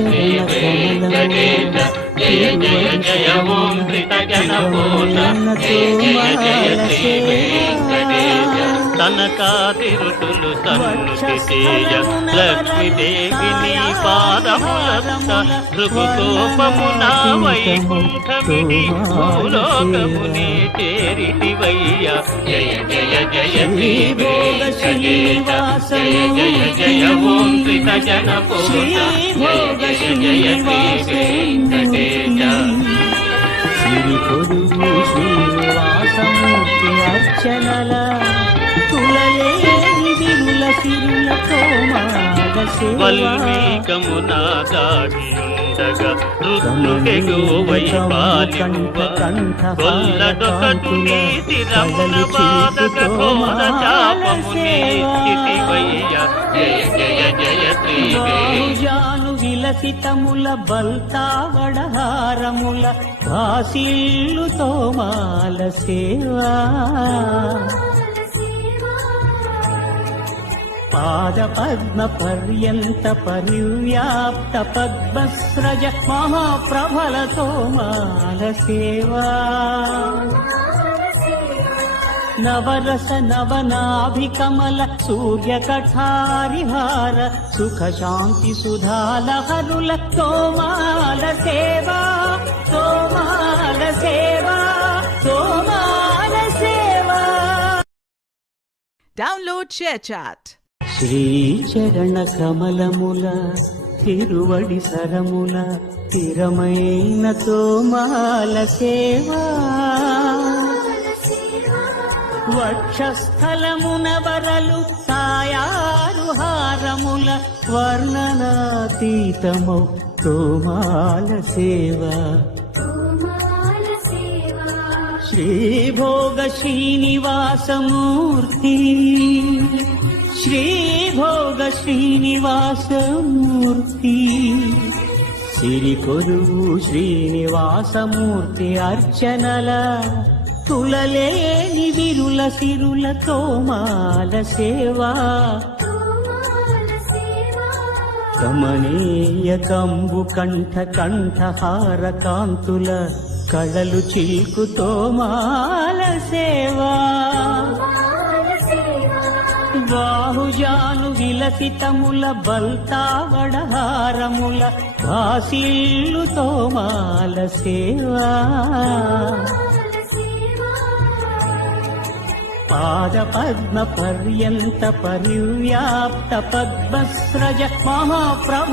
శ్రీ వెంకటేశ జయ జయ జయ ఓం శ్రీతజన పోష జయ జయ శ్రీ వెంకటేశ తనకాదిరుతులు సన్నుతి చేయ లక్ష్మీదేవిని పాదములత భృగుకోపమున వైకుంఠమిని భూలోకముని చేరితివయ్య జయ జయ జయ శ్రీ వెంకటేశ జయ జయ జయ ఓం శ్రీతజన పోష జయ జయ జయ శ్రీ వెంకటేశ సిరి పొదుగు శ్రీనివాసమూర్తి అర్చనల తులలేని విరుల సిరులతో వల్మీకమున దాడియుండగా రుద్రుడెగువై పాలింప కొల్లడొకటు నీతి రమున బాధక ఘోర శాపముని స్థితివయ్య జయ జయ జయ శ్రీ జాను విలసితముల బల్తావడహారముల కాశీల్లుతో మాల సేవా పాద పద్మ పర్యంత పరివ్యాప్త పద్మస్రజ మహాప్రభలతో మాల సేవా నవరస నవనాభికమల సూర్య కఠారిహార సుఖ శాంతి సుధాలహరుల తోమాల సేవా తోమాల సేవా తోమాల సేవా. Download ShareChat. శ్రీచరణ కమలముల తిరువడి సరముల తిరమైన తోమాల సేవా వక్షస్థలమున వరలు తాయారుహారముల వర్ణనాతీతమౌ తోమాల సేవా శ్రీభోగ శ్రీనివాసమూర్తి శ్రీభోగ శ్రీనివాసమూర్తి సిరి కొలువు శ్రీనివాసమూర్తి అర్చనల తులలేని విరుల సిరుల తోమాల సేవా కమనీయ కంబు కంఠ కంఠహార కాంతుల కళలు చిల్కు తోమాల సేవా బాహుజాను విలసితముల బల్తావడహారముల కాశీల్లు తోమాల సేవా పాద పద్మ పర్యంత పరివ్యాప్త పద్మస్రజ మహాప్రభ